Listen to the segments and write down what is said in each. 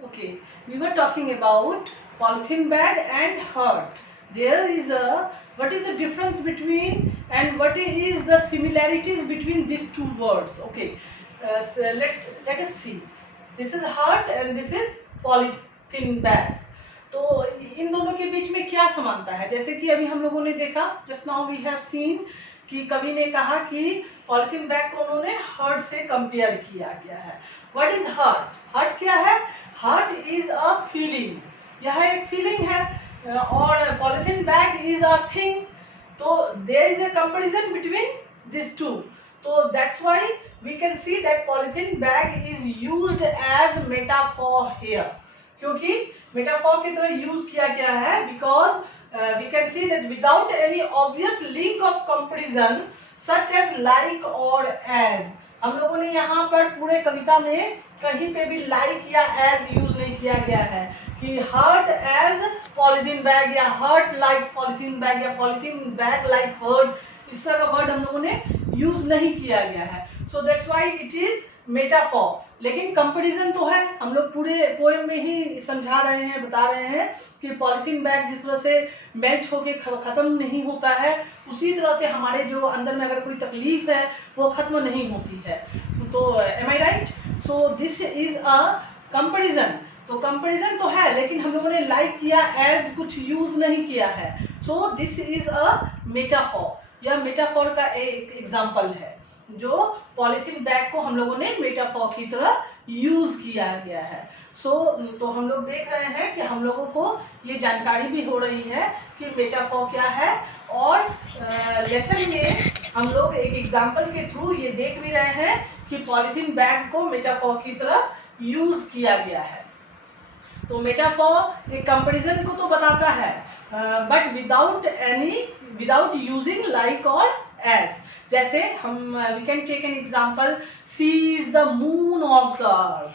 Okay, we were talking about polythene bag and heart. There is a what is the difference between and what is the similarities between these two words? Okay, so let us see. This is heart and this is polythene bag. तो इन दोनों के बीच में क्या समानता है? जैसे कि अभी हम लोगों ने देखा, just now we have seen कि कवि ने कहा कि पॉलिथीन बैग को उन्होंने हर्ट से कंपेयर किया गया है. What is hurt? हर्ट क्या है? Hurt is a feeling. यह एक फीलिंग है और polythene bag is a thing. तो there is a comparison between this two. तो that's why we can see that polythene bag is used as metaphor here. क्योंकि metaphor की तरह use किया गया है because we can see that without any obvious link of comparison such as like or as. हम लोगों ने यहाँ पर पूरे कविता में कहीं पे भी like या as यूज नहीं किया गया है कि hurt as polythene bag या hurt like polythene bag या polythene bag like hurt, इस तरह का वर्ड हम लोगों ने यूज नहीं किया गया है. So that's why it is metaphor. लेकिन कंपैरिजन तो है. हम लोग पूरे पोएम में ही समझा रहे हैं, बता रहे हैं कि पॉलिथीन बैग जिस तरह से मेल्ट होके खत्म नहीं होता है, उसी तरह से हमारे जो अंदर में अगर कोई तकलीफ है वो खत्म नहीं होती है. तो am I right? So this is a comparison. तो कंपैरिजन तो है लेकिन हम लोगों ने लाइक किया, एज कुछ यूज नहीं किया है. सो दिस इज अ मेटाफॉर. यह मेटाफॉर का एक एग्जाम्पल है जो पॉलिथीन बैग को हम लोगों ने मेटाफॉर की तरह यूज किया गया है. तो हम लोग देख रहे हैं कि हम लोगों को ये जानकारी भी हो रही है कि मेटाफॉर क्या है. और लेसन में हम लोग एक एग्जाम्पल के थ्रू ये देख भी रहे हैं कि पॉलिथीन बैग को मेटाफॉर की तरह यूज किया गया है. तो मेटाफॉर एक कंपैरिजन को तो बताता है बट विदाउट यूजिंग लाइक और एज. जैसे हम we can take an example, she is the moon of the earth.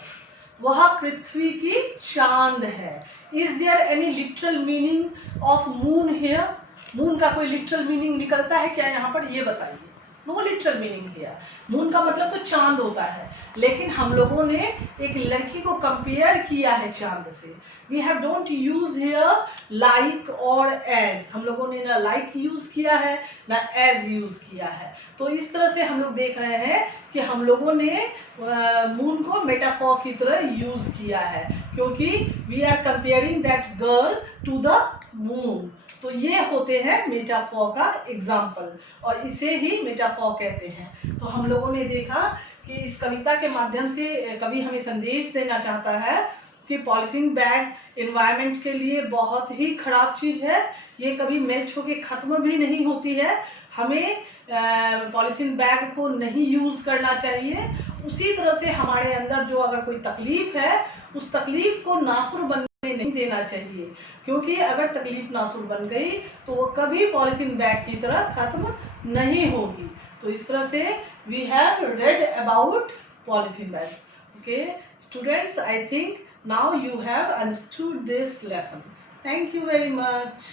वह पृथ्वी की चांद है. Is there any literal meaning of moon here? Moon का कोई लिटरल मीनिंग निकलता है क्या यहाँ पर? ये बताइए. No literal meaning here. Moon का मतलब तो चांद होता है, लेकिन हम लोगों ने एक लड़की को कंपेयर किया है चांद से. We have don't use here like और एज. हम लोगों ने ना लाइक यूज किया है ना एज यूज किया है. तो इस तरह से हम लोग देख रहे हैं कि हम लोगों ने मून को मेटाफॉर की तरह यूज किया है क्योंकि we are comparing that girl to the moon. तो ये होते हैं मेटाफॉर का एग्जाम्पल और इसे ही मेटाफॉर कहते हैं. तो हम लोगों ने देखा कि इस कविता के माध्यम से कवि हमें संदेश देना चाहता है कि पॉलिथीन बैग एनवायरनमेंट के लिए बहुत ही खराब चीज़ है. ये कभी मेल्ट होके ख़त्म भी नहीं होती है. हमें पॉलिथीन बैग को नहीं यूज़ करना चाहिए. उसी तरह से हमारे अंदर जो अगर कोई तकलीफ़ है उस तकलीफ़ को नासुर बनने नहीं देना चाहिए क्योंकि अगर तकलीफ नासुर बन गई तो वो कभी पॉलिथीन बैग की तरह खत्म नहीं होगी. तो इस तरह से we have read about polythene bag. Okay students, I think now you have understood this lesson. Thank you very much.